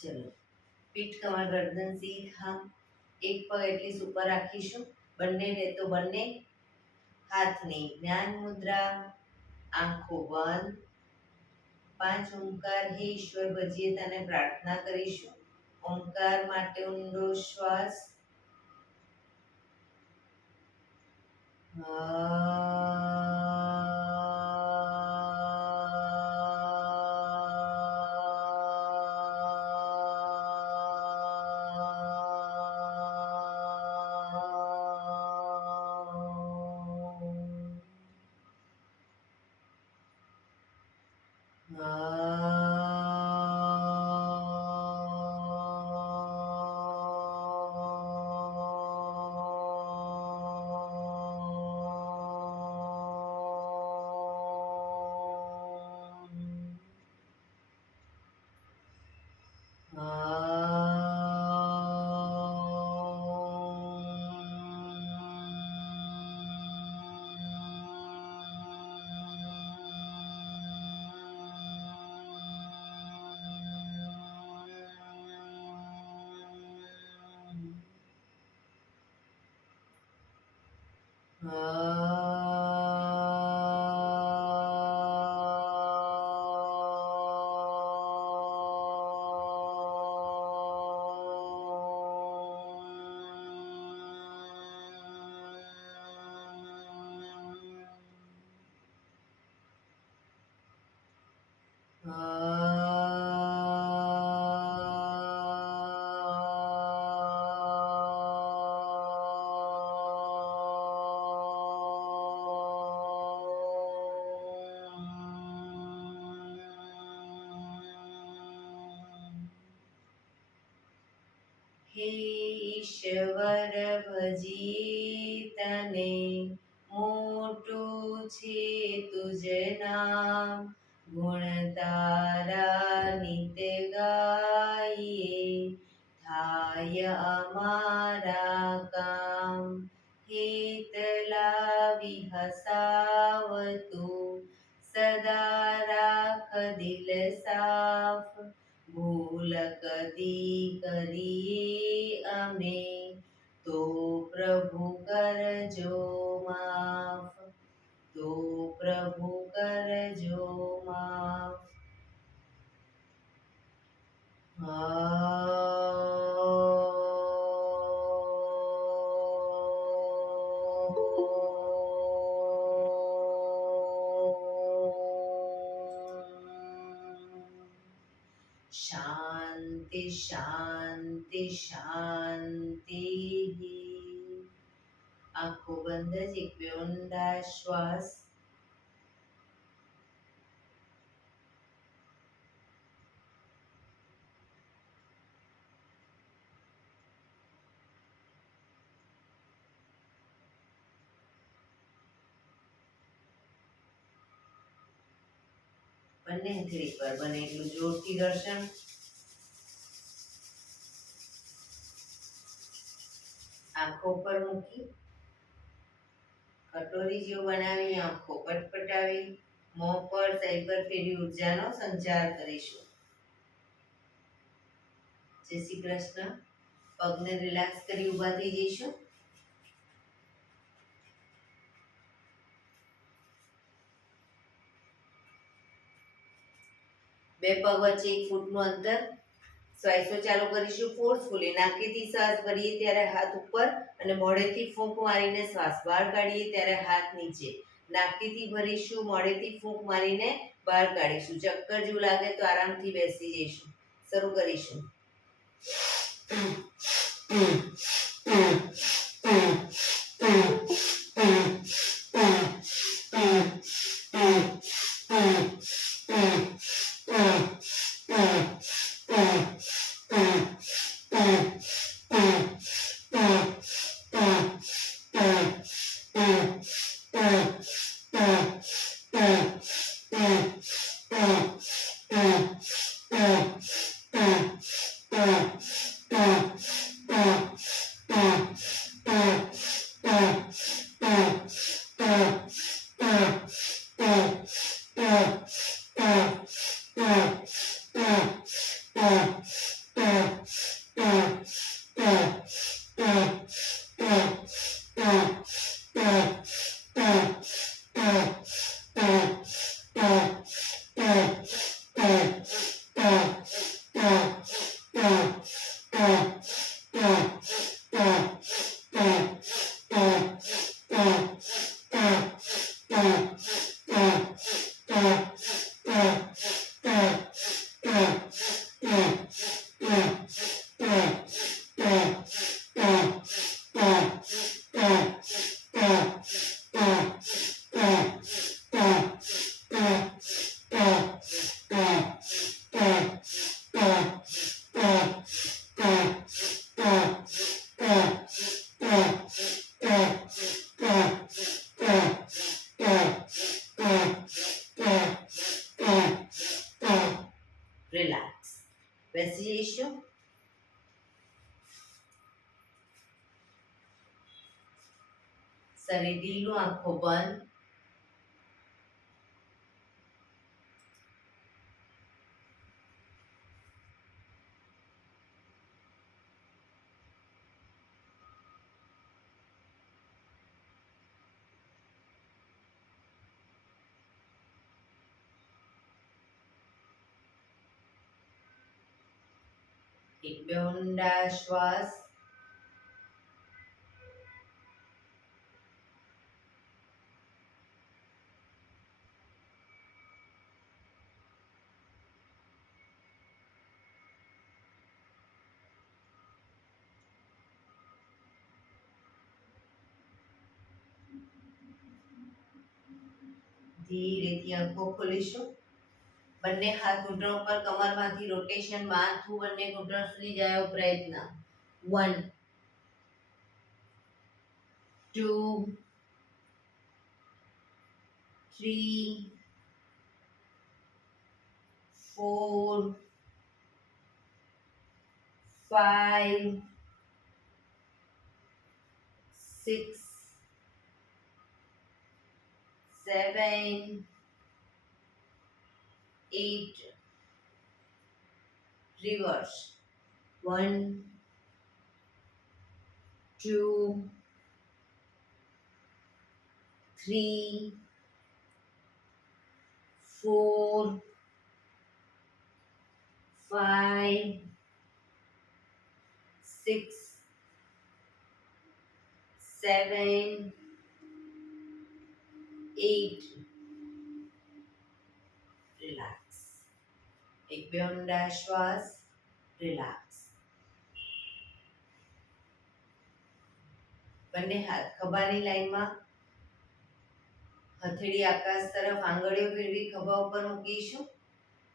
ચલો, પીઠ કમર ગરદન સીધા, એક પગ એટલી ઉપર રાખીશું, બંને તો બંને હાથની જ્ઞાન મુદ્રા, આંખો બંધ, 5 ઓમકાર હે ઈશ્વર ભજીએ તને પ્રાર્થના કરીશું. ઓમકાર માટે ઊંડો શ્વાસ. હે ઈશ્વર ભજીએ તને, મોટું છે તુજ નામ, ગુણ તારા નિત્ય ગાઈએ, થાય અમારા કામ. હેત લાવી હસાવતું, સદા રાખ દિલ સાફ, ભૂલ કદી કરીએ અમે, તો પ્રભુ કરજો માફ, તો પ્રભુ કરજો માફ. શાંતિ શાંતિ શાંતિ. આંખો બંધ જ એક ઊંડા શ્વાસ. બંને હથેળી પર બને એટલું જોરથી ઘર્ષણ. આંખો પર મૂકી કટોરી જેવું બનાવી આંખો પટપટાવી, મોં પર શરીર પર ફેરવી ઉર્જાનો સંચાર કરીશું. જય શ્રી કૃષ્ણ. પગને રિલેક્સ કરી ઊભા થઈ જઈશું. બે પગ વચ્ચે 1 ફૂટનું અંતર. શ્વાસો ચાલુ કરીશું ફોર્સફુલી. નાકેથી શ્વાસ ભરીએ ત્યારે હાથ ઉપર અને મોઢેથી ફૂંક મારીને શ્વાસ બહાર કાઢીએ ત્યારે હાથ નીચે. નાકેથી ભરીશું, મોઢેથી ફૂંક મારીને બહાર કાઢીશું. ચક્કર જેવું લાગે તો આરામથી બેસી જઈશું. શરૂ કરીશું. જઈશું. શરીર ઢીલું, આંખો બંધ. એક બે ઊંડા શ્વાસ. ધીરેથી આંખો ખોલીશું. બંને હાથ ઘૂંટણ ઉપર, કમરમાંથી રોટેશન, માથું બંને ઘૂંટણ સુધી જાય એવો પ્રયત્ન. 1 2 3 4 5 6 7 8. Reverse. 1 2 3 4 5 6 7 8. રિલેક્સ. એક બે ઊંડા શ્વાસ. રિલેક્સ. બંને હાથ ખભાની લાઈનમાં, હથેળી આકાશ તરફ, આંગળીઓ ફેરવી ખભા ઉપર મૂકીશું.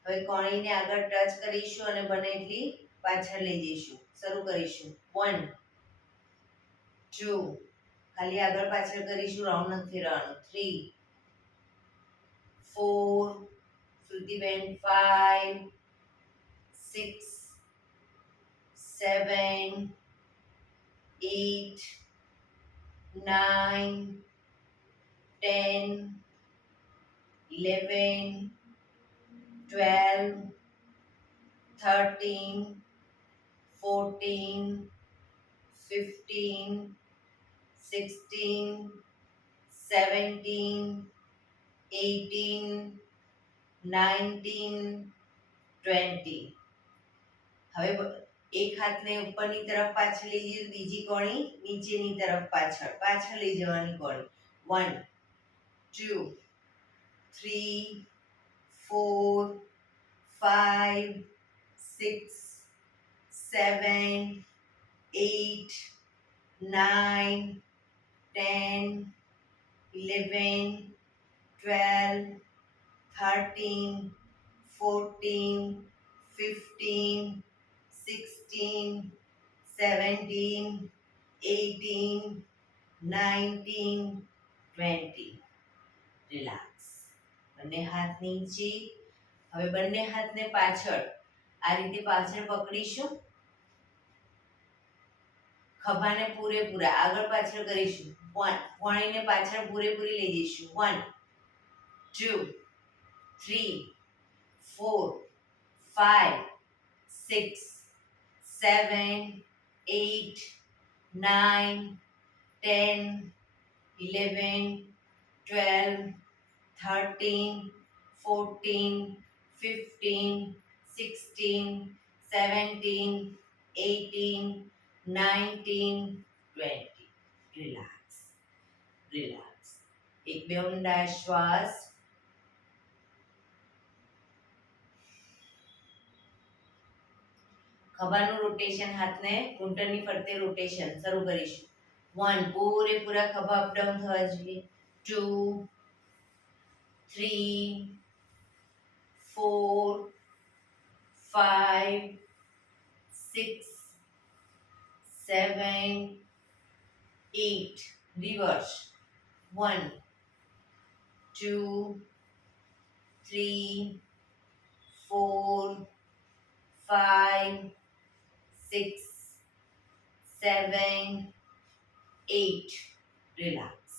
હવે કોણીને આગળ ટચ કરીશું અને બને એટલી પાછળ લઈ જઈશું. શરૂ કરીશું. 1 2 ખાલી આગળ પાછળ કરીશું, રાઉન્ડ નથી ફેરવાનું. 3 4 શ્રુતિબેન 5 6 7 8 9 10 11 12 13 14 15 16 17 18 19 20. હવે એક હાથને ઉપરની તરફ પાછળ લઈ જઈએ, બીજી કોણી નીચેની તરફ પાછળ લઈ જવાની કોણી. 1 2 3 4 5 6 7 8 9 10 11 12 13 14 15 16 17 18 19 20. રિલેક્સ. બંને હાથ નીચે. હવે બંને હાથને પાછળ આ રીતે પાછળ પકડીશું. ખભાને પૂરેપૂરા આગળ પાછળ કરીશું. કોણીને પાછળ પૂરેપૂરી લઈ જઈશું. 1 2 3 4 5 6 7 8 9 10 11 12 13 14 15 16 17 18 19 20. રિલેક્સ. રિલેક્સ. એક બે ઊંડા શ્વાસ. ખભાનું રોટેશન, હાથને ઘૂંટણની ફરતે રોટેશન શરૂ કરીશું. 1 પૂરેપૂરા ખભા અપડાઉન થવા જોઈએ. 2 3 4 5 6 7 8. Reverse. 1 2 3 4 5 6, 7, 8. રિલેક્સ.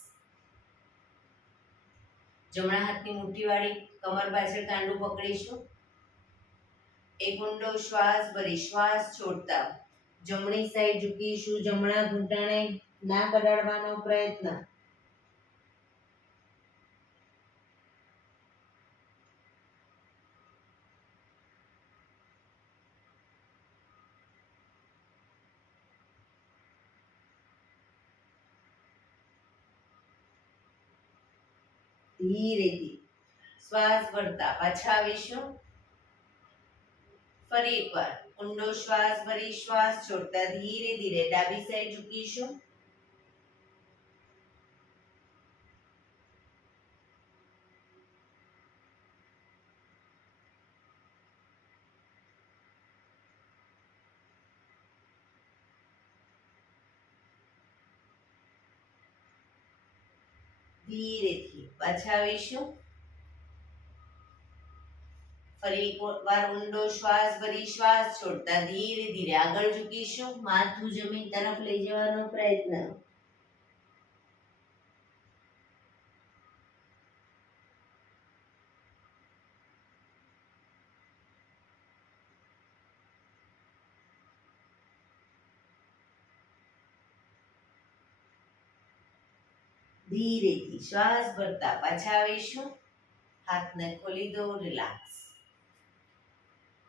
જમણા હાથની મુઠ્ઠીવાળી કમર પાછળ કાંડું પકડીશું. એક ઊંડો શ્વાસ ભરી શ્વાસ છોડતા જમણી સાઈડ ઝૂકીશું. જમણા ઘૂંટણે નાક અડાડવાનો પ્રયત્ન. ધીરેથી શ્વાસ ભરતા પાછા આવીશું. ફરી એકવાર ઊંડો શ્વાસ ભરી શ્વાસ છોડતા ધીરે ધીરે ડાબી સાઈડ ઝૂકીશું. ધીરેથી પાછા આવીશું. ફરી એકવાર ઊંડો શ્વાસ ભરી શ્વાસ છોડતા ધીરે ધીરે આગળ ઝૂકીશું. માથું જમીન તરફ લઈ જવાનો પ્રયત્ન. ધીરેથી શ્વાસ ભરતા પાછા આવીશું. હાથને ખોલી દો. રિલેક્સ.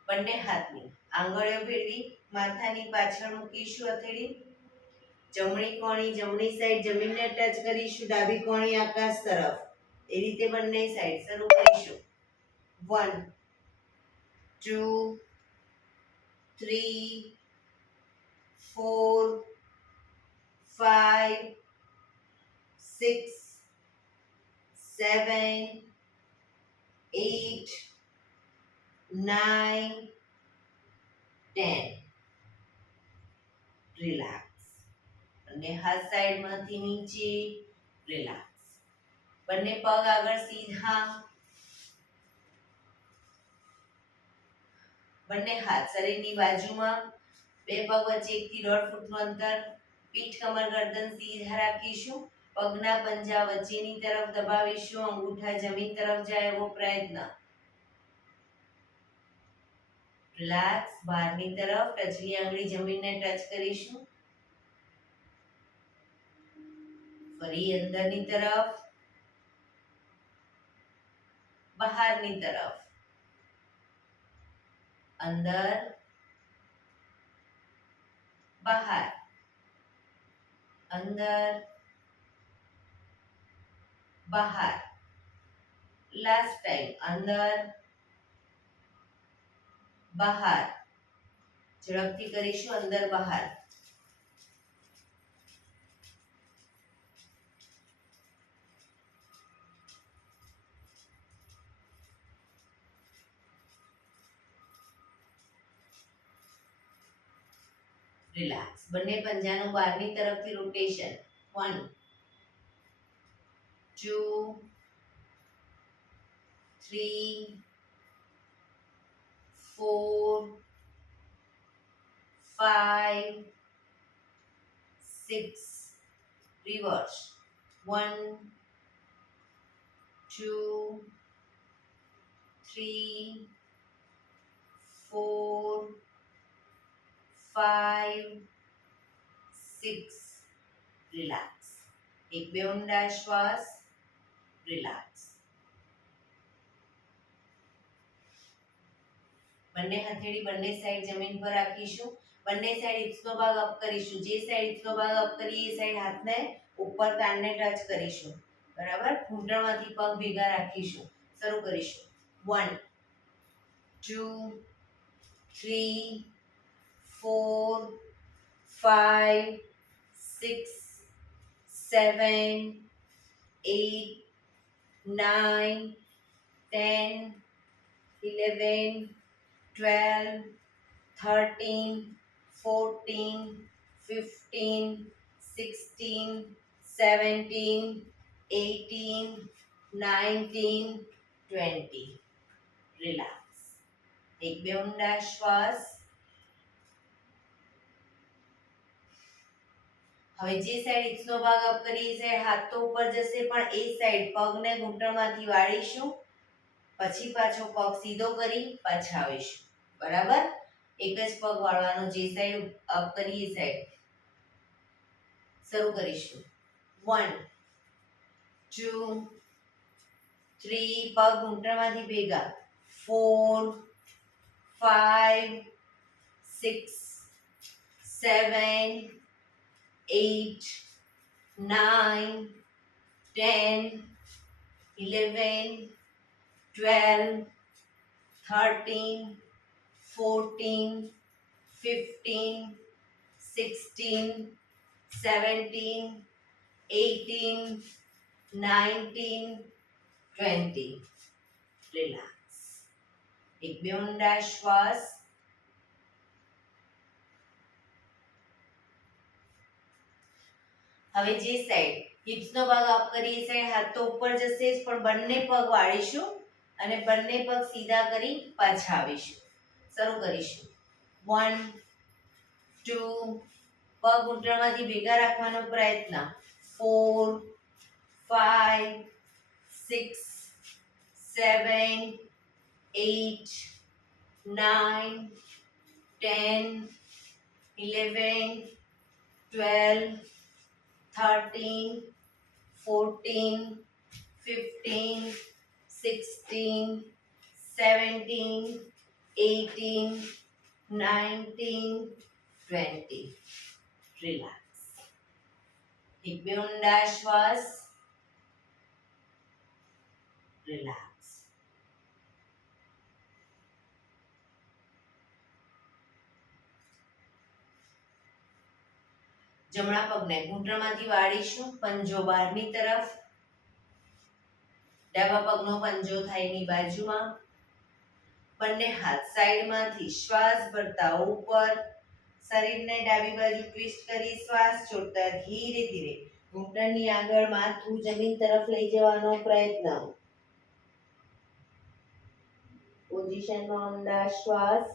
બંને હાથની આંગળીઓ ભેળવી માથાની પાછળ મૂકીશું. હથેળી જમણી કોણી જમણી સાઈડ જમીનને ટચ કરીશું. ડાબી કોણી આકાશ તરફ. એ રીતે બંને સાઈડ શરૂ કરીશું. 1, 2, 3, 4, 5, 6, 7, 8, 9, 10. રિલેક્સ. અને હાથ સાઈડમાંથી નીચે. રિલેક્સ. બંને પગ આગળ સીધા. બંને હાથ શરીરની બાજુમાં. બે પગ વચ્ચે 1 થી 1.5 ફૂટનું અંતર. પીઠ કમર ગરદન સીધા રાખીશું. પગના પંજા વચ્ચેની તરફ દબાવીશું. અંગૂઠા જમીન તરફ જાય એવો પ્રયત્ન. રિલેક્સ. બહારની તરફ ટચલી આંગળી જમીનને ટચ કરીશું. ફરી અંદરની તરફ. બહારની તરફ. અંદર બહાર. અંદર બહાર. Last time. અંદર બહાર. ઝડપથી કરીશું. અંદર બહાર. રિલેક્સ. બંને પંજાનું બહારની તરફથી રોટેશન. 1, 2, 3, 4, 5, 6. Reverse. 1, 2, 3, 4, 5, 6. રિલેક્સ. એક બે ઊંડા શ્વાસ. રિલેક્સ. બંને હથેળી બંને સાઈડ જમીન પર રાખીશું. બંને સાઈડ હિપ્સનો ભાગ અપ કરીશું. જે સાઈડ હિપ્સનો ભાગ અપ કરીએ એ સાઈડ હાથને ઉપર કાનને ટચ કરીશું. બરાબર. ઘૂંટણમાંથી પગ ભેગા રાખીશું. શરૂ કરીશું. 1, 2, 3, 4, 5, 6, 7, 8, 9, 10, 11, 12, 13, 14, 15, 16, 17, 18, 19, 20. રિલેક્સ. એક બે ઊંડા શ્વાસ. હવે જે સાઈડ હિપ્સનો ભાગ અપ કરી એ સાઈડ હાથ તો ઉપર જશે, પણ એ સાઈડ પગને ઘૂંટણમાંથી વાળીશું, પછી પાછો પગ સીધો કરી પાછા આવીશું. બરાબર? એક જ પગ વાળવાનો, જે સાઈડ અપ કરી એ સાઈડ. શરૂ કરીશું. 1 2 3, પગ ઘૂંટણમાંથી ભેગા. 4 5 6 7 8 9 10 11 12 13 14 15 16 17 18 19 20. રિલેક્સ. એક બે ઊંડા શ્વાસ. હવે જે સાઈડ હિપ્સનો ભાગ અપ કરી એ સાઈડ હાથ તો ઉપર જશે, પણ બંને પગ વાળીશું અને બંને પગ સીધા કરી પાછા આવીશું. શરૂ કરીશું. 1 2, પગ ઘૂંટણમાંથી ભેગા રાખવાનો પ્રયત્ન. 4 5 6 7 8 9 10 11 12 13 14 15 16 17 18 19 20. રિલેક્સ. એક બે ઊંડા શ્વાસ. રિલેક્સ. જમણા પગને ઘૂંટણમાંથી વાળીશું, પંજો બહારની તરફ. ડાબા પગનો પંજો થાયની બાજુમાં. બંને હાથ સાઈડમાંથી શ્વાસ ભરતા ઉપર. શરીરને ડાબી બાજુ ટ્વિસ્ટ કરી શ્વાસ છોડતા ધીરે ધીરે ઘૂંટણની આગળ માથું જમીન તરફ લઈ જવાનો પ્રયત્ન. પોઝિશનમાં ઊંડા શ્વાસ.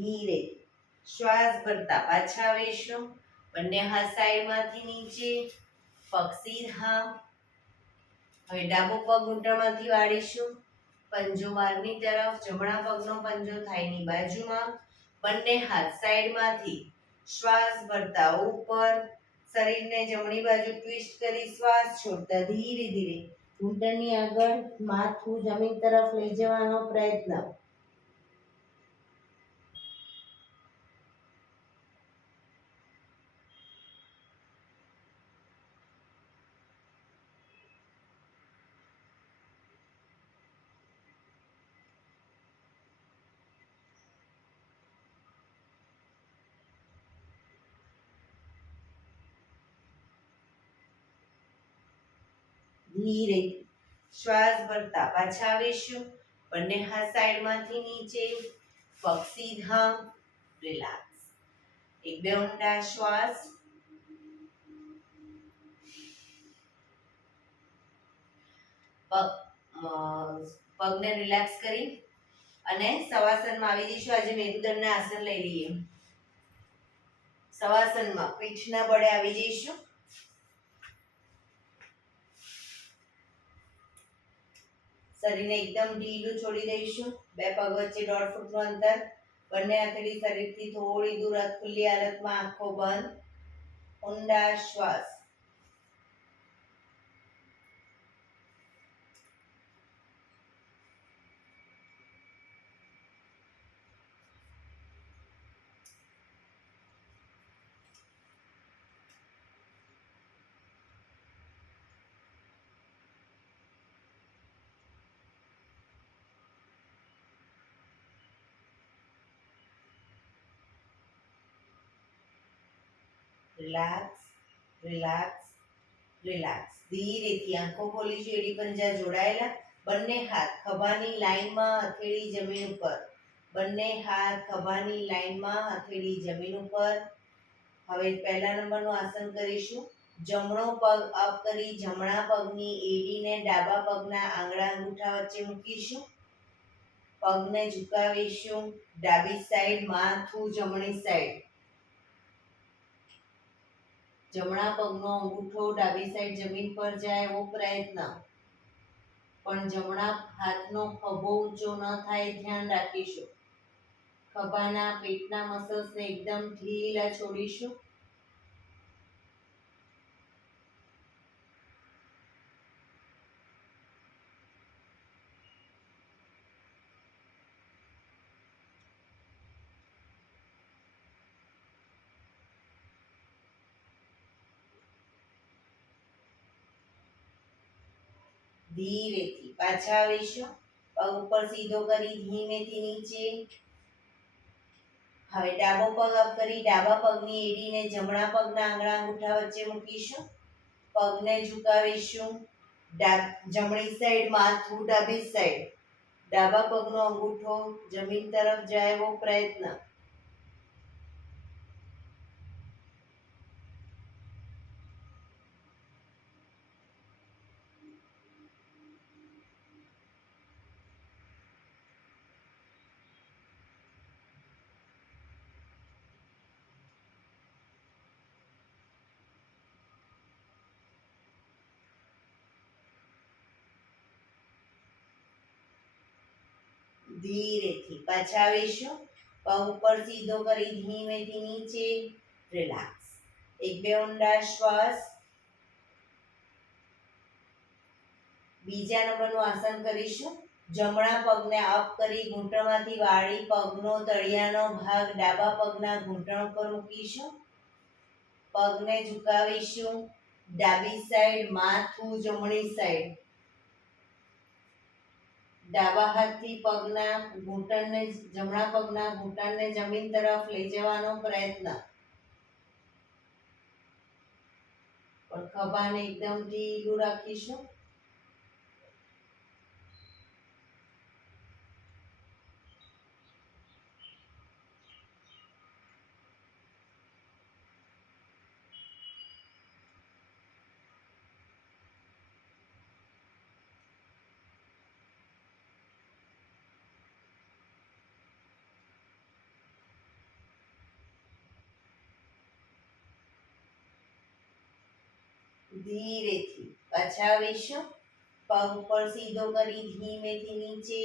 ધીરે શ્વાસ ભરતા પાછા આવીશું. બંને હાથ સાઈડમાંથી નીચે, પગ સીધા. હવે ડાબો પગ ઘૂંટણમાંથી વાળીશું, પંજો બહારની તરફ. જમણા પગનો પંજો થાયની બાજુમાં. બંને હાથ સાઈડમાંથી શ્વાસ ભરતા ઉપર. શરીરને જમણી બાજુ ટ્વિસ્ટ કરી શ્વાસ છોડતા ધીરે ધીરે ઘૂંટણની આગળ માથું જમીન તરફ લઈ જવાનો પ્રયત્ન. ધીરે શ્વાસ ભરતા પાછા આવીશું. બંને હાથ સાઈડમાંથી નીચે, પગ સીધા. રિલેક્સ. એક બે ઊંડા શ્વાસ. પગને રિલેક્સ કરી અને શવાસનમાં આવી જઈશું. આજે મેરુદંડના આસન લઈ લઈએ. શવાસનમાં પીઠના બળે આવી જઈશું. શરીરને એકદમ ઢીલું છોડી દઈશું. બે પગ વચ્ચે 1.5 ફૂટનું અંતર. બંને હથેળી શરીરથી થોડી દૂર, ખુલ્લી હાલતમાં, આંખો બંધ. ઊંડા શ્વાસ. રિલેક્સ. રિલેક્સ. રિલેક્સ. ધીરેથી આંખો ખોલીશું. એડી પંજા જોડાયેલા. બંને હાથ ખભાની લાઈનમાં, હથેળી જમીન ઉપર. બંને હાથ ખભાની લાઈનમાં, હથેળી જમીન ઉપર. હવે પહેલા નંબરનું આસન કરીશું. જમણો પગ અપ કરી જમણા પગની એડીને ડાબા પગના આંગળા અંગૂઠા વચ્ચે મૂકીશું. પગને ઝુકાવીશું. ડાબી સાઈડ, માથું જમણી સાઈડ. જમણા પગનો અંગૂઠો ડાબી સાઈડ જમીન પર જાય એવો પ્રયત્ન. પણ જમણા હાથનો ખભો ઊંચો ન થાય ધ્યાન રાખીશું. ખભાના પેટના મસલ્સને એકદમ ઢીલા છોડીશું. ધીરેથી પાછા આવીશું. પગ ઉપર સીધો કરી ધીમેથી નીચે. હવે ડાબો પગ અપ કરી ડાબા પગની એડીને જમણા પગના આંગળા અંગૂઠા વચ્ચે મૂકીશું. પગને ઝુકાવીશું. જમણી સાઈડ, માથું ડાબી સાઈડ. ડાબા પગનો અંગૂઠો જમીન તરફ જાય એવો પ્રયત્ન. ધીરેથી પાછા આવીશું. પગ ઉપર સીધો કરી ધીમેથી નીચે. રિલેક્સ. એક બે ઊંડા શ્વાસ. બીજા નંબરનું આસન કરીશું. જમણા પગને અપ કરી ઘૂંટણમાંથી વાળી પગનો તળિયાનો ભાગ ડાબા પગના ઘૂંટણ પર મૂકીશું. પગને ઝુકાવીશું. ડાબી સાઈડ, માથું જમણી સાઈડ. ડાબા હાથથી પગના ઘૂંટણને જમણા પગના ઘૂંટણને જમીન તરફ લઈ જવાનો પ્રયત્ન. પણ ખભાને એકદમ ઢીલું રાખીશું. ધીરેથી પાછા આવીશું. પગ ઉપર સીધો કરી ધીમેથી નીચે.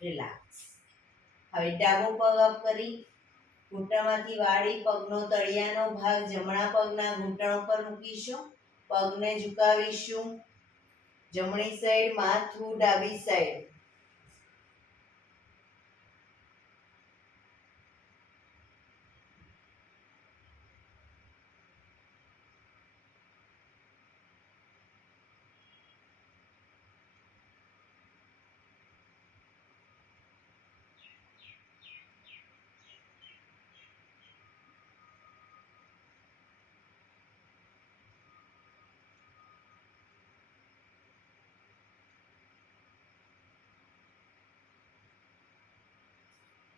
રિલેક્સ. હવે ડાબો પગ અપ કરી ઘૂંટણમાંથી વાળી પગનો તળિયાનો ભાગ જમણા પગના ઘૂંટણ પર મૂકીશું. પગને ઝુકાવીશું. જમણી સાઈડ, માથું ડાબી સાઈડ.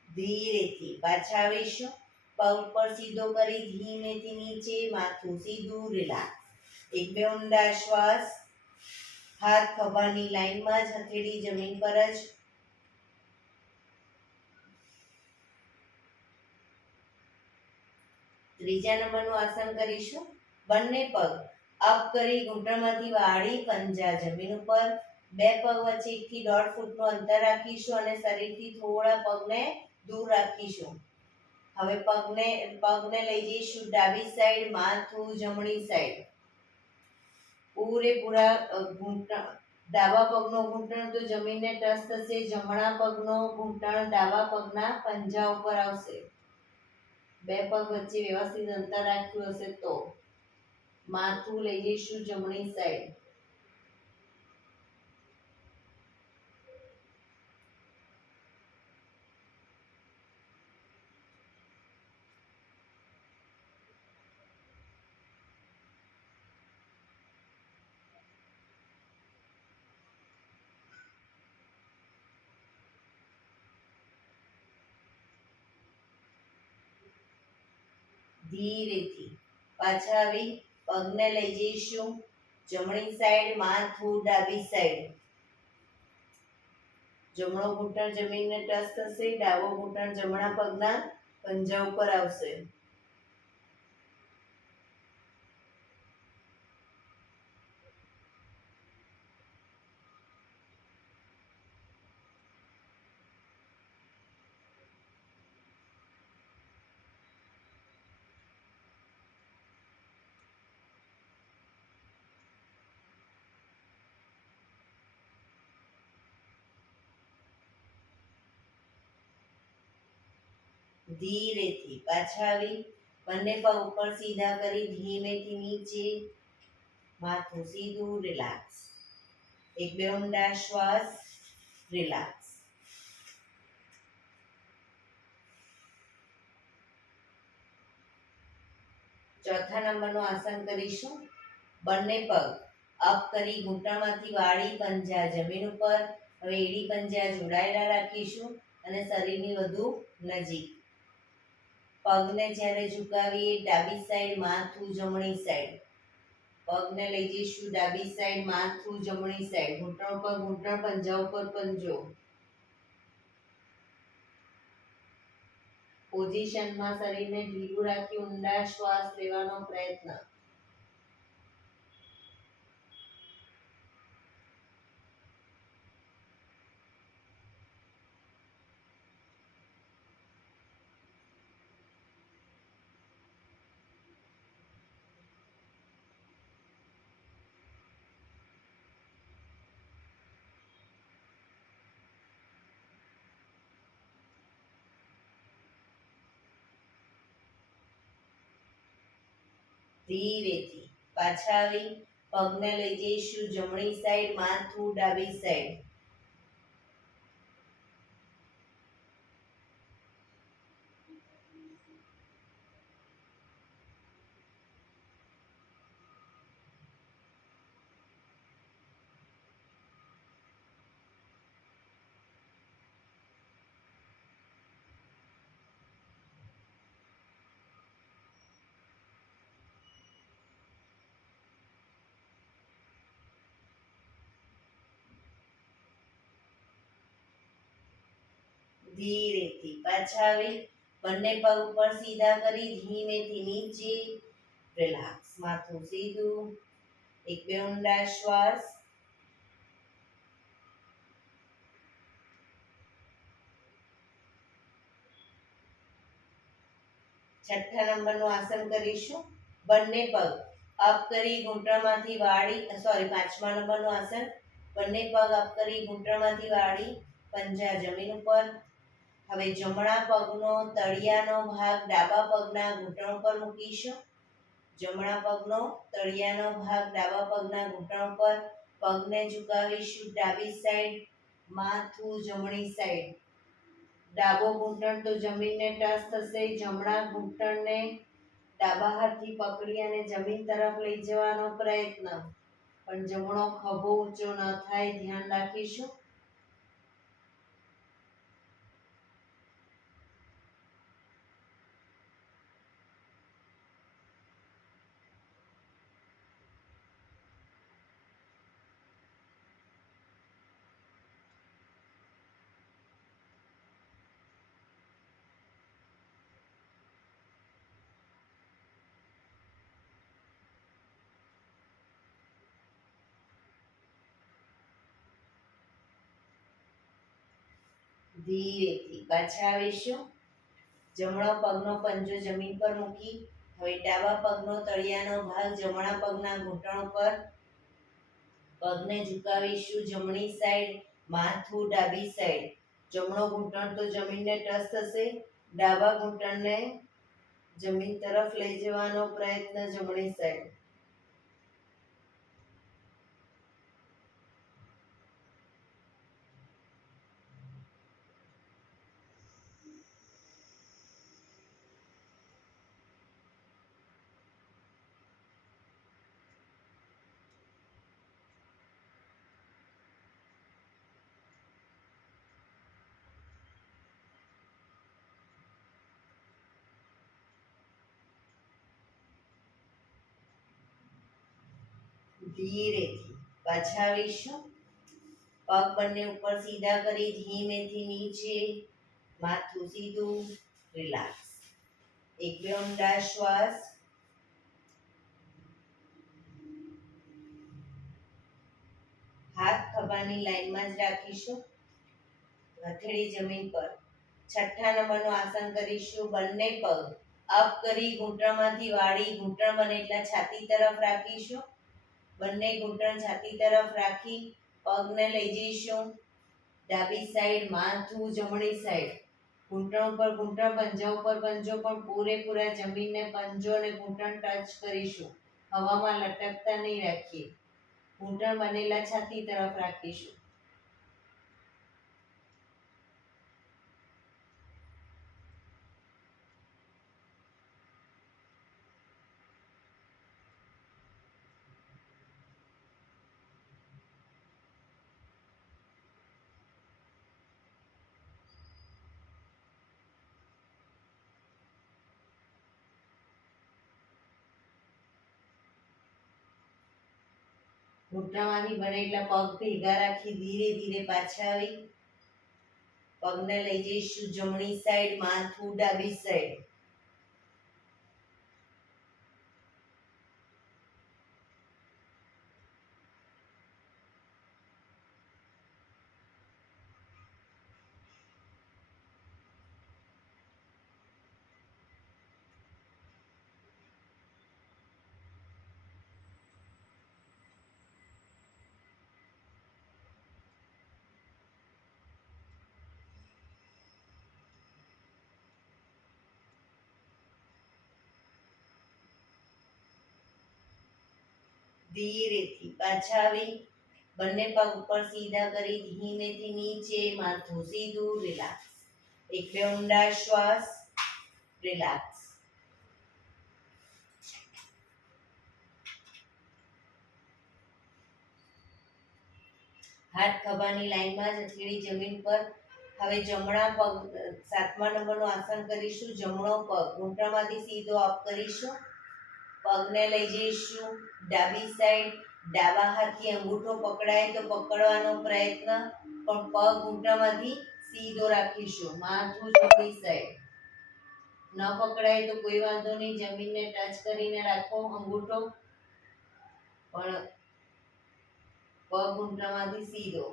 ધીરેથી પાછા આવીશું. પગ ઉપર સીધો કરી ધીમેથી નીચે. માથું સીધું. રિલેક્સ. એક બે ઊંડા શ્વાસ. હાથ ખભાની લાઈનમાં જ, હથેળી જમીન પર જ. ત્રીજા નંબરનું આસન કરીશું. બંને પગ અપ કરી ઘૂંટણમાંથી વાળી પંજા જમીન ઉપર. બે પગ વચ્ચે 1 થી 1.5 ફૂટનું અંતર રાખીશું અને શરીરથી થોડા પગને દૂર રાખીશું. હવે પગને લઈ જઈશું ડાબી સાઈડ, માથું જમણી સાઈડ. પૂરેપૂરા ડાબા પગનો ઘૂંટણ તો જમીનને ટચ થશે. જમણા પગનો ઘૂંટણ ડાબા પગના પંજા ઉપર આવશે. બે પગ વચ્ચે વ્યવસ્થિત અંતર રાખ્યું હશે તો. માથું લઈ જઈશું જમણી સાઈડ. ધીરેથી પાછા આવી પગને લઈ જઈશું જમણી સાઈડ, માથું ડાબી સાઈડ. જમણો ઘૂંટણ જમીનને ટચ થશે, ડાબો ઘૂંટણ જમણા પગના પંજા ઉપર આવશે. ધીરેથી પાછા આવી બંને પગ ઉપર સીધા કરી ધીમેથી નીચે, માથું સીધું, રિલેક્સ. એક બે ઊંડા શ્વાસ, રિલેક્સ. ચોથા નંબરનું આસન કરીશું. બંને પગ અપ કરી ઘૂંટણમાંથી વાળી પંજા જમીન ઉપર. હવે એડી પંજા જોડાયેલા રાખીશું અને શરીરની વધુ નજીક. પગને જ્યારે ઝુકાવીએ ડાબી સાઈડ, માથું જમણી સાઈડ. પગને લઈ જઈશું ડાબી સાઈડ, માથું જમણી સાઈડ. ઘૂંટણ ઉપર ઘૂંટણ, પંજા ઉપર પંજો. પોઝિશનમાં શરીરને ઢીલું રાખી ઊંડા શ્વાસ લેવાનો પ્રયત્ન. ધીરેથી પાછા આવી પગને લઈ જઈશું જમણી સાઈડ, માથું ડાબી સાઈડ. ધીરેથી પાછા આવી બંને પગ ઉપર સીધા કરી ધીમેથી નીચે, રિલેક્સ. માથું સીધું. એક બે ઊંડા શ્વાસ. છઠ્ઠા નંબરનું આસન કરીશું. બંને પગ અપ કરી ઘૂંટણમાંથી વાળી, પાંચમા નંબરનું આસન. બંને પગ અપ કરી ઘૂંટણમાંથી વાળી પંજા જમીન ઉપર. હવે જમણા પગનો તળિયાનો ભાગ ડાબા પગના ઘૂંટણ ઉપર મૂકીશું. જમણા પગનો તળિયાનો ભાગ ડાબા પગના ઘૂંટણ ઉપર. પગને ઝુકાવીશું ડાબી સાઈડ, માથું જમણી સાઈડ. ડાબો ઘૂંટણ તો જમીનને ટચ થશે. જમણા ઘૂંટણને ડાબા હાથથી પકડી અને જમીન તરફ લઈ જવાનો પ્રયત્ન. પણ જમણો ખભો ઊંચો ન થાય, ધ્યાન રાખીશું. ધીરેથી પાછા આવીશું. જમણો પગનો પંજો જમીન પર મૂકી હવે ડાબા પગનો તળિયાનો ભાગ જમણા પગના ઘૂંટણ ઉપર. પગને ઝુકાવીશું જમણી સાઈડ, માથું ડાબી સાઈડ. જમણો ઘૂંટણ તો જમીનને ટચ થશે. ડાબા ઘૂંટણને જમીન તરફ લઈ જવાનો પ્રયત્ન જમણી સાઈડ. ધીરેથી પાછા આવીશું. પગ બંને ઉપર સીધા કરી ધીમેથી નીચે, માથું સીધું, રિલેક્સ. એક બે ઊંડા શ્વાસ. હાથ ખભાની લાઈનમાં જ રાખીશું. હથેળી જમીન પર. છઠ્ઠા નંબરનું આસન કરીશું. બંને પગ અપ કરી ઘૂંટણમાંથી વાળી, ઘૂંટણ બને એટલા છાતી તરફ રાખીશું. બંને ઘૂંટણ છાતી તરફ રાખી પગને લઈ જઈશું ડાબી સાઈડ, માથું જમણી સાઈડ. ઘૂંટણ ઉપર ઘૂંટણ, પંજા ઉપર પંજો, પણ પૂરેપૂરા જમીનને પંજો અને ઘૂંટણ ટચ કરીશું. હવામાં લટકતા નહીં રાખીએ. ઘૂંટણ બનેલા છાતી તરફ રાખીશું. ઘૂંટણમાંથી બને એટલા પગ ભેગા રાખી ધીરે ધીરે પાછા આવી પગને લઈ જઈશું જમણી સાઈડ, માથું ડાબી સાઈડ. ધીરેથી પાછા આવી બંને પગ ઉપર સીધા કરી ધીમેથી નીચે, માથું સીધું, રિલેક્સ. એક બે ઊંડા શ્વાસ, રિલેક્સ. હાથ ખભાની લાઈનમાં જ, હથેળી જમીન પર. હવે જમણા પગ, સાતમા નંબરનું આસન કરીશું. જમણો પગ ઘૂંટણમાંથી સીધો અપ કરીશું. પગને લઈ જઈશું ડાબી સાઈડ. ડાબા હાથથી અંગૂઠો પકડાય તો પકડવાનો પ્રયત્ન, પણ પગ ઘૂંટણમાંથી સીધો રાખીશું. માથું જમણી સાઈડ. ન પકડાય તો કોઈ વાંધો નહીં, જમીનને ટચ કરીને રાખો અંગૂઠો, પણ પગ ઘૂંટણમાંથી સીધો.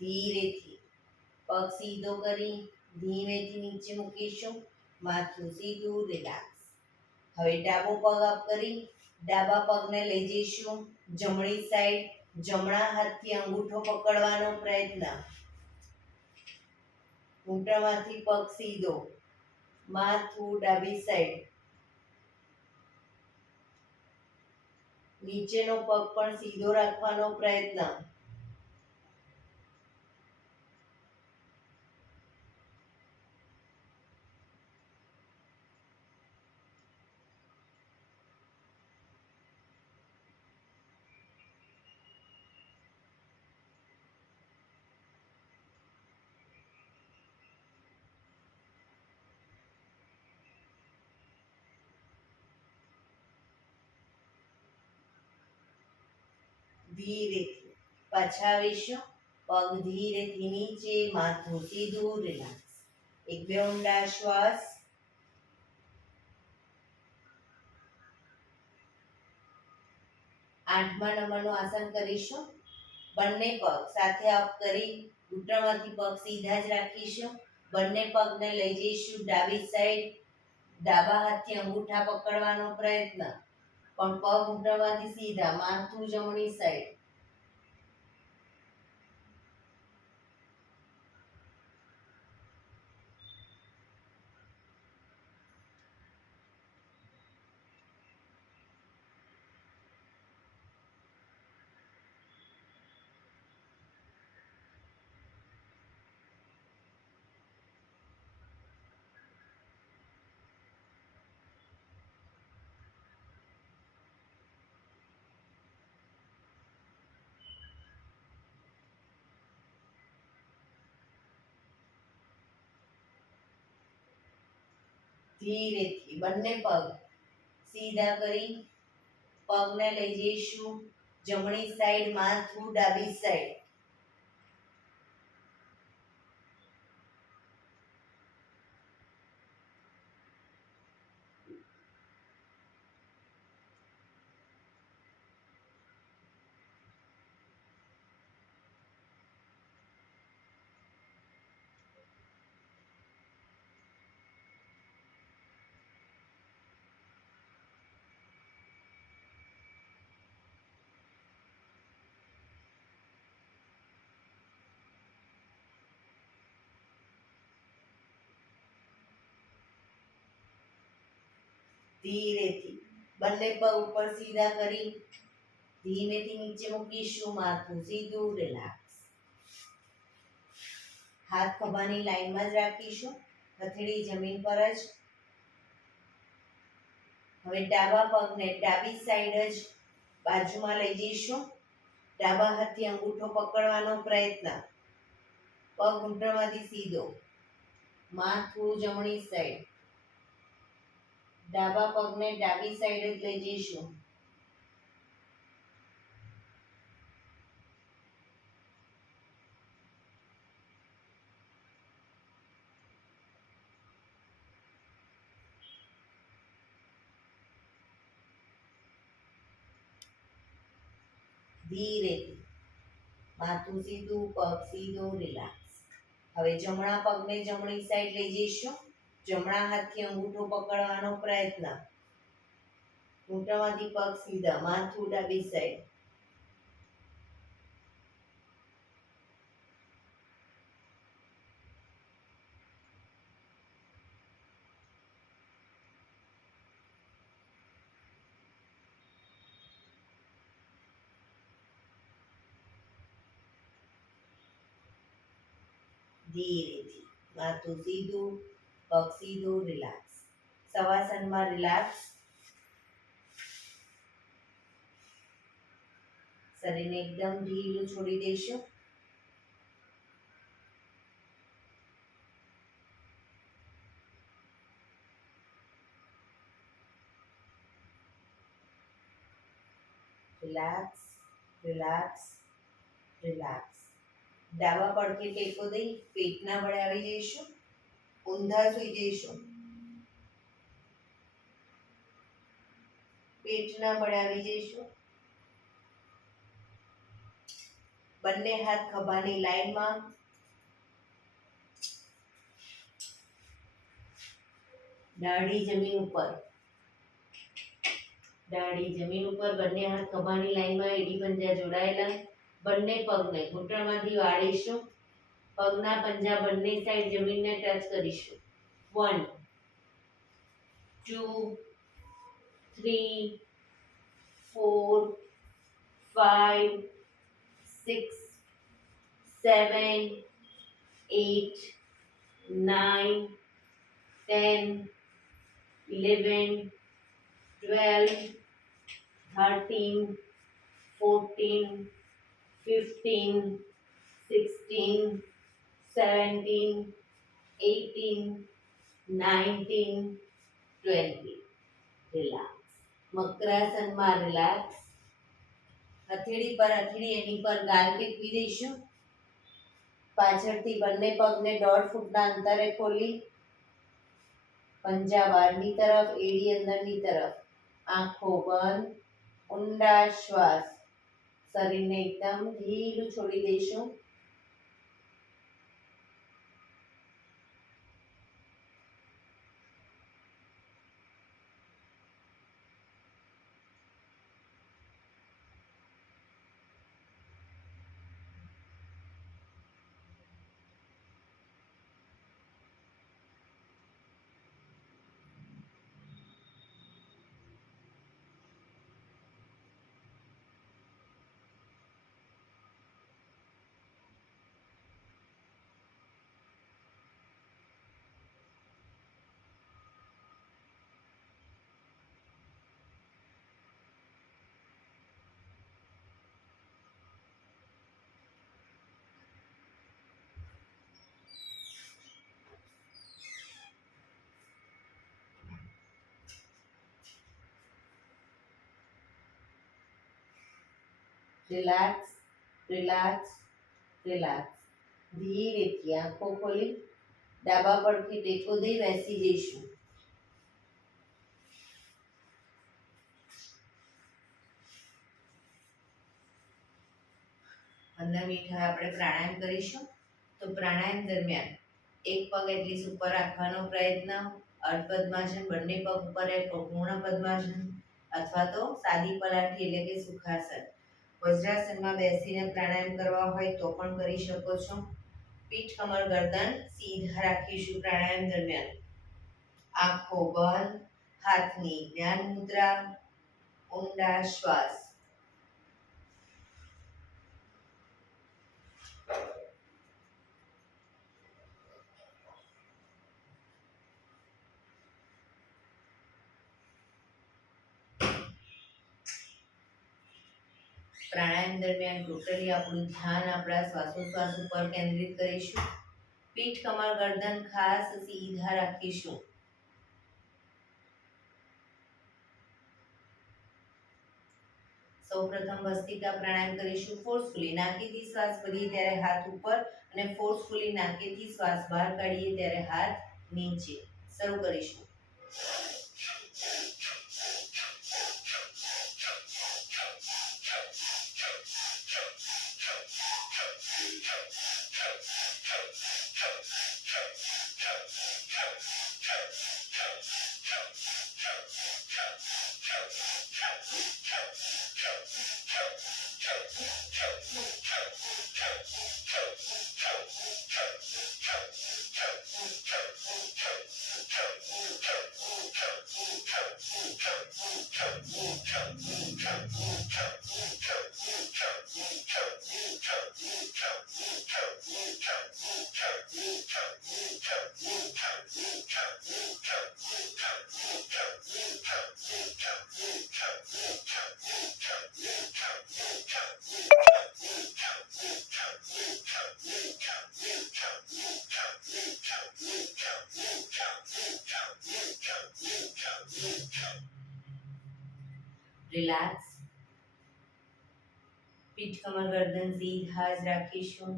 ધીરેથી પગ સીધો કરી ધીમેથી નીચે મૂકીશું. માથું સીધું, રિલેક્સ. હવે ડાબો પગ અપ કરી ડાબા પગને લઈ જઈશું જમણી સાઈડ. જમણા હાથથી અંગૂઠો પકડવાનો પ્રયત્ન. ઘૂંટણમાંથી પગ સીધો, માથું ડાબી સાઈડ. નીચેનો પગ પણ સીધો રાખવાનો પ્રયત્ન. ધીરેથી પાછા આવીશું. પગ ધીરેથી નીચે, માથું સીધું, રિલેક્સ. એક બે ઊંડા શ્વાસ. આઠમા નંબરનું આસન કરીશું. બંને પગ સાથે અપ કરી ઘૂંટણમાંથી પગ સીધા જ રાખીશું. બંને પગને લઈ જઈશું ડાબી સાઈડ. ડાબા હાથથી અંગૂઠા પકડવાનો પ્રયત્ન, પણ પગ ઘૂંટણમાંથી સીધા, માથું જમણી સાઈડ. ધીરેથી બંને પગ સીધા કરી પગને લઈ જઈશું જમણી સાઈડ, માથું ડાબી સાઈડ. ધીરેથી બંને પગ ઉપર સીધા કરી ધીમેથી નીચે મૂકીશું, માથું સીધું, રિલેક્સ. હાથ ખભાની લાઈનમાં જ રાખીશું, હથેળી જમીન પર જ. હવે ડાબા પગને ડાબી સાઈડ જ બાજુમાં લઈ જઈશું. ડાબા હાથથી અંગૂઠો પકડવાનો પ્રયત્ન. પગ ઘૂંટણમાંથી સીધો, માથું જમણી સાઈડ. ડાબા પગને ડાબી સાઈડ જ લઈ જઈશું. ધીરેથી માથું સીધું, પગ સીધો, રિલેક્સ. હવે જમણા પગને જમણી સાઈડ લઈ જઈશું. જમણા હાથથી અંગૂઠો પકડવાનો પ્રયત્ન. ઘૂંટણમાંથી પગ સીધા, માથું ડાબી સાઈડ. ધીરેથી માથું સીધું, પગ સીધું, રિલેક્સ. શવાસનમાં રિલેક્સ. શરીરને એકદમ ઢીલું છોડી દઈશું. Relax, relax, relax. ડાબા પડખે ટેકો દઈ પેટના બળે આવી જઈશું. ઊંધા સૂઈ જઈશું. પેટના બળે આવી જઈશું. બંને હાથ ખભાની લાઈનમાં. દાઢી જમીન ઉપર. દાઢી જમીન ઉપર, બંને હાથ ખભાની લાઈનમાં, એડી પંજા જોડાયેલા. બંને પગને ઘૂંટણમાંથી વાળીશું. પગના પંજા બંને સાઈડ જમીનને ટચ કરીશું. 1 2 3 4 5 6 7 8 9 10 11 12 13 14 15 16 17 18 19 20. રિલેક્સ. મકરાસનમાં રિલેક્સ. હથેળી પર હથેળી એની પર ગાલ ટેકવી દઈશું. પાછળથી બંને પગને 1.5 ફૂટના અંતરે ખોલી પંજા બહારની તરફ, એડી અંદરની તરફ. આંખો બંધ. ઊંડા શ્વાસ. શરીરને એકદમ ઢીલું છોડી દઈશું. Relax, relax, relax. ધીરેથી આંખો ખોલી ડાબા પડથી ટેકો દઈ બેસી જઈશું. અંદર મીઠા આપણે પ્રાણાયામ કરીશું. તો પ્રાણાયામ દરમિયાન એક પગ એટલી ઉપર રાખવાનો પ્રયત્ન, અર્ધ પદ્માસન, બંને પગ ઉપર પૂર્ણ પદ્માસન અથવા તો સાદી પલાઠી એટલે કે સુખાસન. વજ્રાસનમાં બેસીને પ્રાણાયામ કરવા હોય તો પણ કરી શકો છો. પીઠ, કમર, ગરદન સીધા રાખીશું પ્રાણાયામ દરમિયાન. આંખો બંધ, હાથની જ્ઞાન મુદ્રા, ઊંડા શ્વાસ. પ્રાણાયામ દરમિયાન ટોટલી આપણું ધ્યાન આપણા શ્વાસોશ્વાસ ઉપર કેન્દ્રિત કરીશું. પીઠ, કમર, ગરદન ખાસ સીધા રાખીશું. સૌપ્રથમ ભસ્ત્રિકા પ્રાણાયામ કરીશું. ફોર્સફુલી નાકેથી શ્વાસ ભરીએ ત્યારે હાથ ઉપર અને ફોર્સફુલી નાકેથી શ્વાસ બહાર કાઢીએ ત્યારે હાથ નીચે. શરૂ કરીશું. રિલેક્સ. પીઠ, કમર, ગરદન સીધા જ રાખીશું.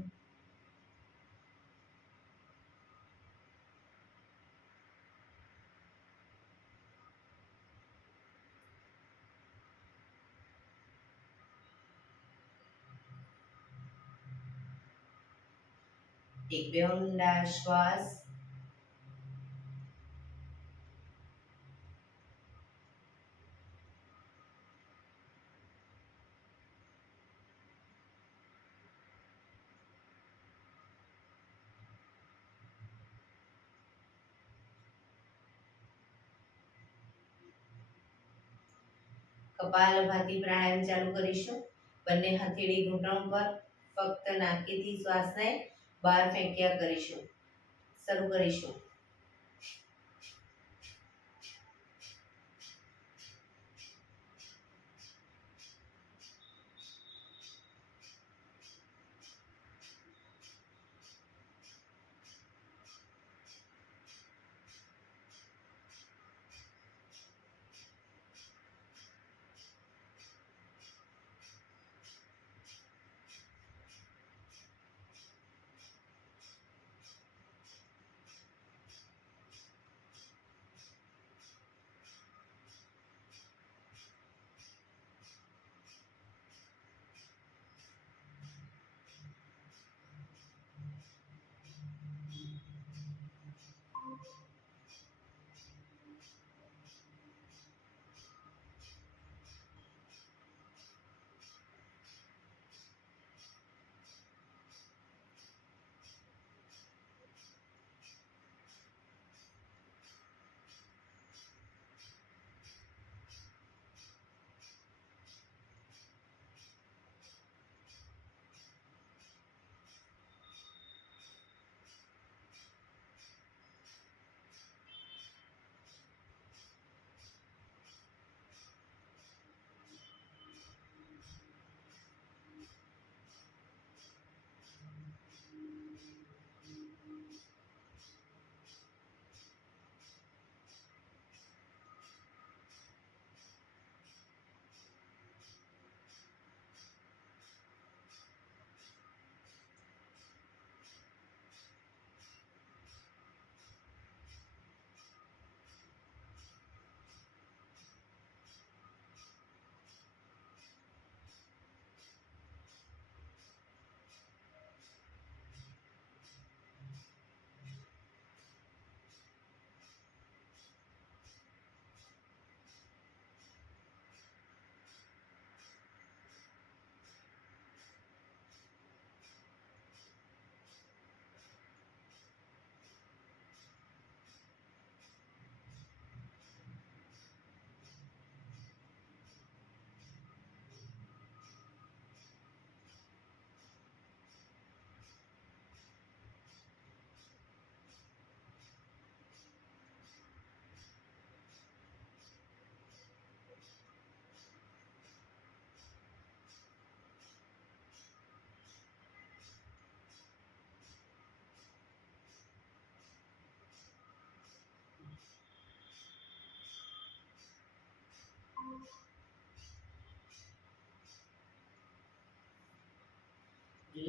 એક બે ઊંડા શ્વાસ. કપાલભાતી પ્રાણાયામ ચાલુ કરીશું. બંને હથેળી ઘૂંટણ પર, ફક્ત નાકેથી શ્વાસને બહાર ફેંક્યા કરીશું. શરૂ કરીશું.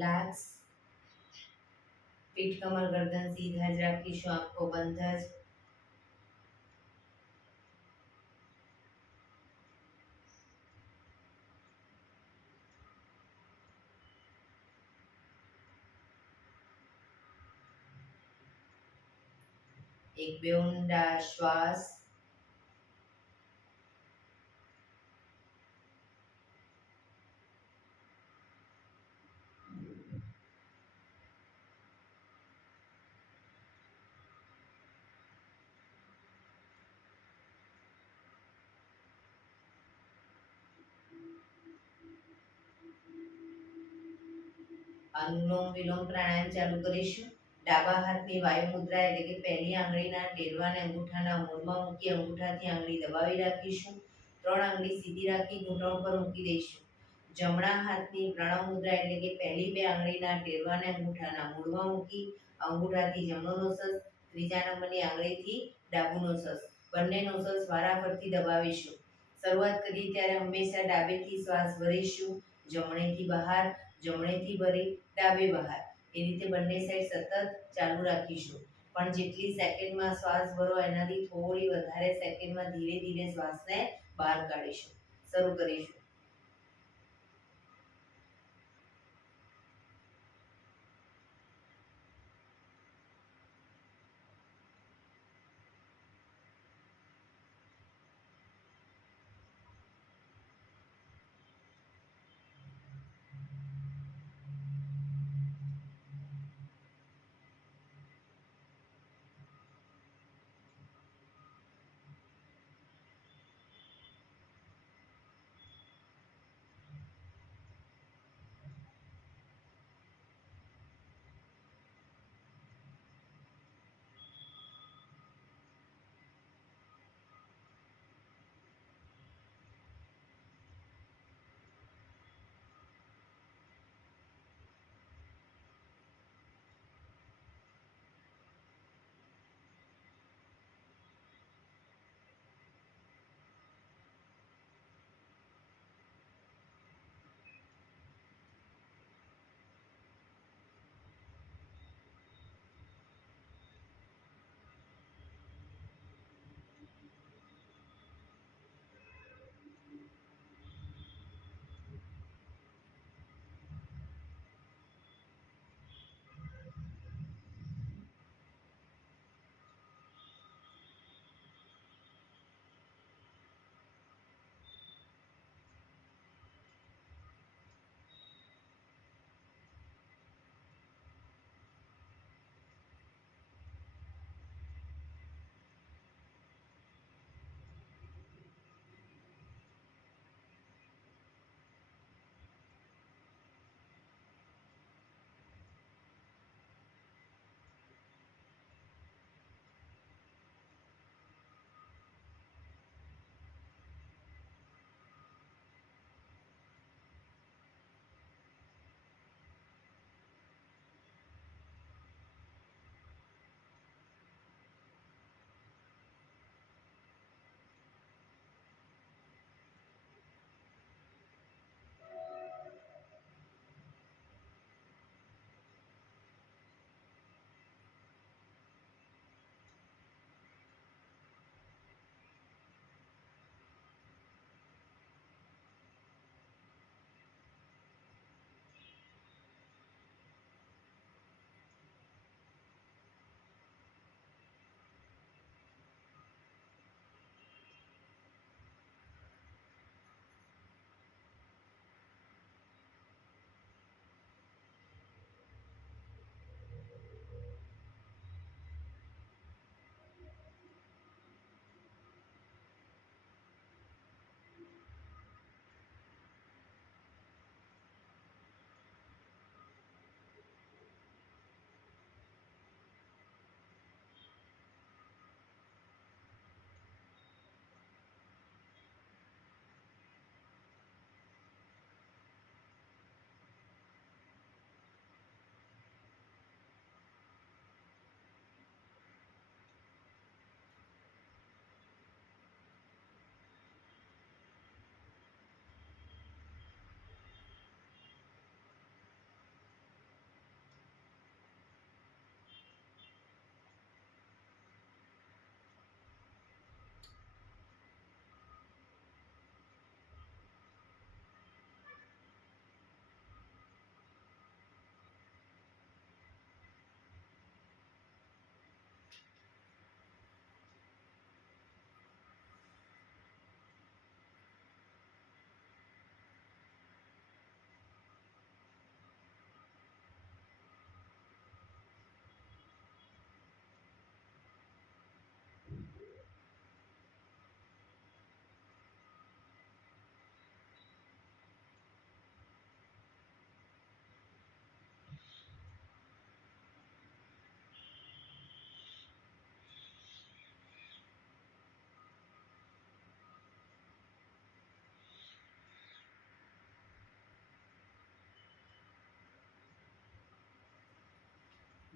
લાક્સ. પીઠ કમર ગરદન સીધા જ રાખીશું, આંખો બંધ જ. એક બે ઊંડા શ્વાસ. અનુલોમ વિલોમ પ્રાણાયામ ચાલુ કરીશું. ડાબા હાથની વાયુ મુદ્રા એટલે કે પહેલી આંગળીના ટેરવાને અંગૂઠાના મૂળમાં મૂકી અંગૂઠાથી આંગળી દબાવી રાખીશું. 3 આંગળી સીધી રાખી ઘૂંટણ પર મૂકી દઈશું. જમણા હાથની પ્રણવ મુદ્રા એટલે કે પહેલી 2 આંગળીના ટેરવાને અંગૂઠાના મૂળમાં મૂકી અંગૂઠાથી જમણો નોસસ, ત્રીજા નંબરની આંગળીથી ડાબુ નોસસ, બંને નોસસ વારાફરતી દબાવીશું. શરૂઆત કરીએ ત્યારે હંમેશા ડાબેથી શ્વાસ ભરીશું, જમણેથી બહાર, જમણેથી ભરી ડાબે બહાર, એ રીતે બંને સાઈડ સતત ચાલુ રાખીશું. પણ જેટલી સેકન્ડમાં શ્વાસ ભરો એનાથી થોડી વધારે સેકન્ડમાં ધીરે ધીરે શ્વાસને બહાર કાઢીશું. શરૂ કરીશું.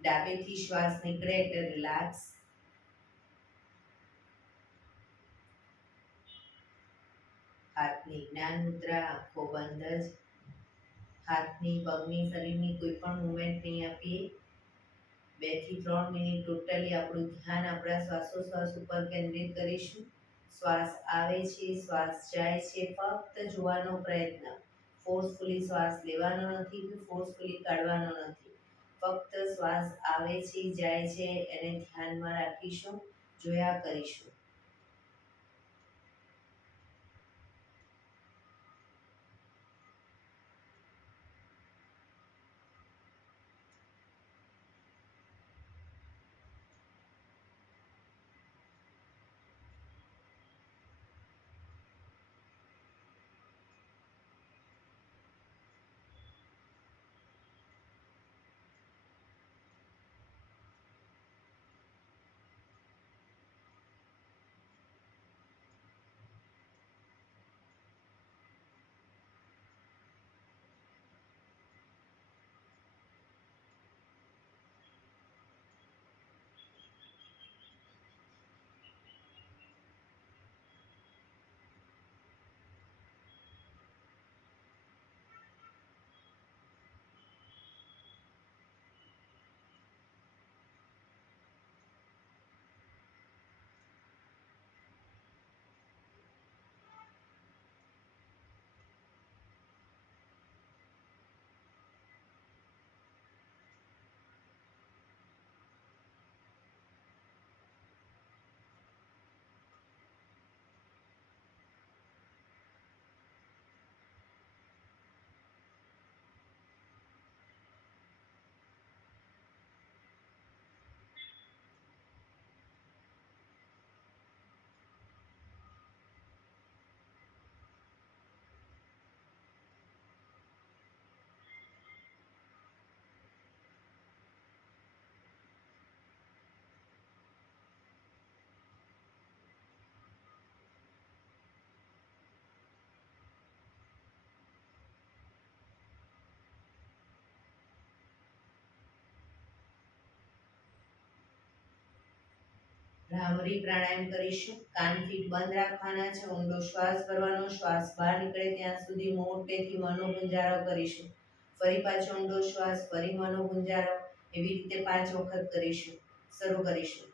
ડાબેથી શ્વાસ નીકળે એટલે રિલેક્સ. હાથની જ્ઞાન મુદ્રા, આંખો બંધ જ. હાથની, પગની, શરીરની કોઈ પણ મુવમેન્ટ નહીં આપીએ. 2 થી 3 મિનિટ ટોટલી આપણું ધ્યાન આપણા શ્વાસોશ્વાસ ઉપર કેન્દ્રિત કરીશું. શ્વાસ આવે છે, શ્વાસ જાય છે, ફક્ત જોવાનો પ્રયત્ન. ફોર્સફુલી શ્વાસ લેવાનો નથી કે ફોર્સફુલી કાઢવાનો નથી. ફક્ત શ્વાસ આવે છે, જાય છે એને ધ્યાનમાં રાખીશું, જોયા કરીશું. ભ્રામરી પ્રાણાયામ કરીશું. કાન ફીટ બંધ રાખવાના છે. ઊંડો શ્વાસ કરવાનો. શ્વાસ બહાર નીકળે ત્યાં સુધી મોટેથી મનોગુંજારો કરીશું. ફરી પાછો ઊંડો શ્વાસ, ફરી મનોગુંજારો. એવી રીતે 5 વખત કરીશું. શરૂ કરીશું.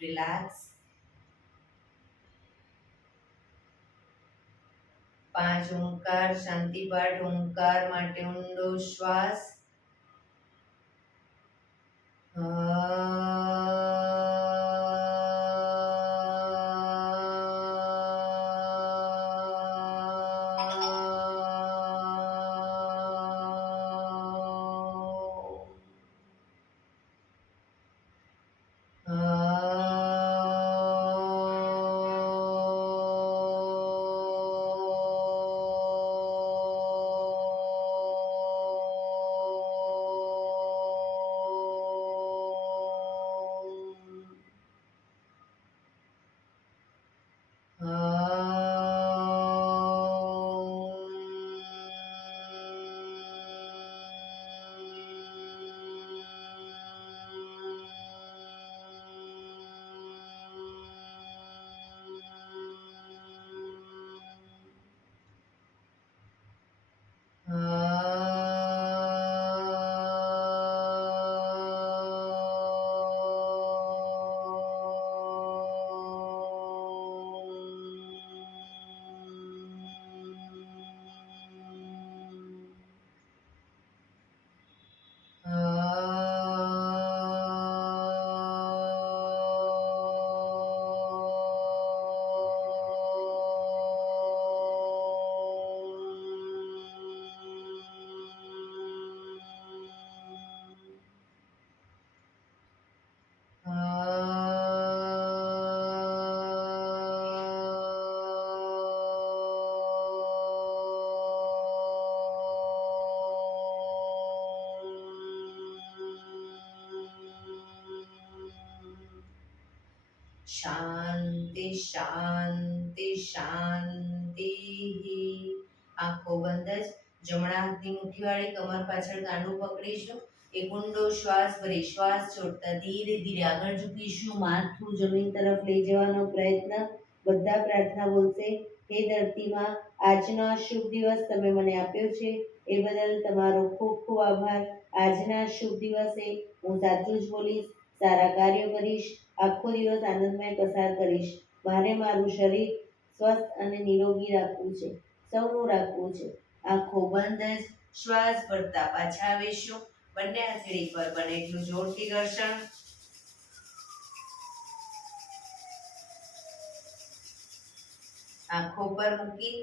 રિલેક્સ. 5 ઓમકાર શાંતિ પાઠ. ઓમકાર માટે ઊંડો શ્વાસ. શાંતિ શાંતિ શાંતિ. આંખો બંધ જ. જમણા હાથની મુઠ્ઠીવાળી કમર પાછળ કાંડું પકડીશું. એક ઊંડો શ્વાસ ભરી શ્વાસ છોડતા ધીરે ધીરે આગળ ઝૂકીશું. માથું જમીન તરફ લઈ જવાનો પ્રયત્ન. બધા પ્રાર્થના બોલશે. હે ધરતીમાં, આજનો આ શુભ દિવસ તમે મને આપ્યો છે એ બદલ તમારો ખૂબ ખૂબ આભાર. આજના શુભ દિવસે હું સાચું જ બોલીશ, સારા કાર્યો કરીશ, આખો દિવસ આનંદમય પસાર કરીશ. મારે મારું શરીર સ્વસ્થ અને નિરોગી રાખવું છે, સૌનું રાખવું છે. આંખો બંધ જ શ્વાસ ભરતા પાછા આવીશું. બંને હથેળી પર બને એટલું જોરથી ઘર્ષણ. આંખો પર મૂકી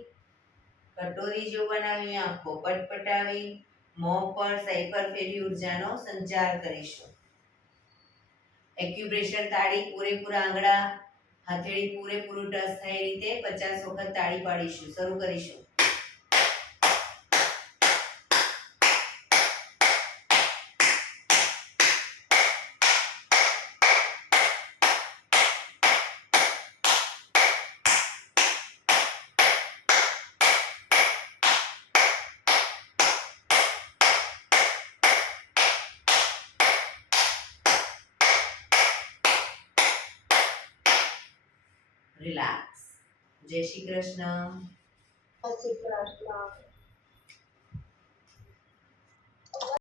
કટોરી જો બનાવી આંખો પટપટાવી મોં પર સાઈફર ફેરવી ઉર્જાનો સંચાર કરીશું. એક્યુપ્રેશર તાળી પૂરેપૂરા આંગળા હથેળી પૂરેપૂરું ટચ થાય રીતે 50 વખત તાળી પાડીશું. શરૂ કરીશું. રિલેક્સ. જય શ્રી કૃષ્ણ. જય શ્રી કૃષ્ણ.